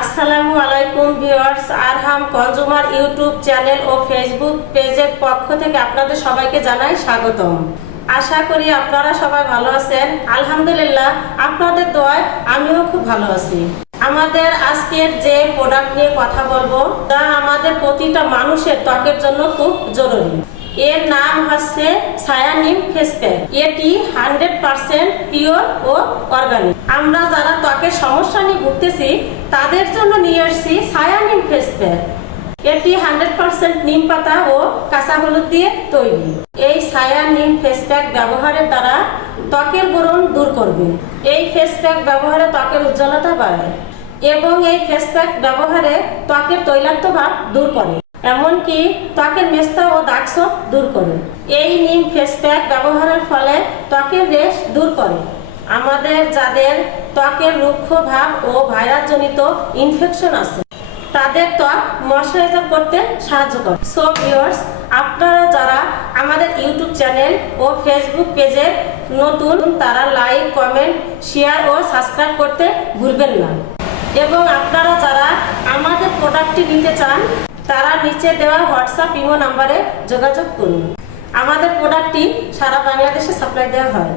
আসসালামু আলাইকুম ভিউয়ার্স, আরহাম consumer YouTube channel ও Facebook পেজের পক্ষ থেকে আপনাদের সবাইকে জানাই স্বাগতম। আশা করি আপনারা সবাই ভালো আছেন। আলহামদুলিল্লাহ, আপনাদের দোয়ায় আমিও খুব ভালো আছি। আমাদের আজকের যে প্রোডাক্ট নিয়ে কথা বলবো তা আমাদের প্রতিটা মানুষের ত্বকের জন্য খুব জরুরি। এর নাম হচ্ছে সায়ানিম ফেস প্যাক। এটি 100% পিওর ও অর্গানিক। আমরা যারা ত্বকের সমস্যা নিয়ে ভুগতেছি তাদের জন্য নিয়ে আসছি সায়ানিম ফেস প্যাক। এটি 100% নিম পাতা ও কাঁচা হলুদ দিয়ে তৈরি। এই সায়ানিম ফেস প্যাক ব্যবহারের দ্বারা ত্বকের ব্রণ দূর করবে। এই ফেস প্যাক ব্যবহারে ত্বকের উজ্জ্বলতা বাড়ায় এবং এই ফেস প্যাক ব্যবহারে ত্বকের তৈলাক্ত ভাব দূর করে, এমনকি ত্বকের মেস্তা ও দাগছোপ দূর করে। এই নিম ফেস প্যাক ব্যবহারের ফলে ত্বকের রেশ দূর করে। আমাদের যাদের ত্বকের রুক্ষ ভাব ও ভাইরাসজনিত ইনফেকশন আছে তাদের ত্বক ময়শ্চারাইজার করতে সাহায্য করে। সো ভিউয়ার্স, আপনারা যারা আমাদের ইউটিউব চ্যানেল ও ফেসবুক পেজে নতুন তারা লাইক, কমেন্ট, শেয়ার ও সাবস্ক্রাইব করতে ভুলবেন না। এবং আপনারা যারা আমাদের প্রোডাক্টটি নিতে চান তারা নিচে দেওয়া হোয়াটসঅ্যাপ ইমো নাম্বারে যোগাযোগ করুন। আমাদের প্রোডাক্টটি সারা বাংলাদেশে সাপ্লাই দেওয়া হয়।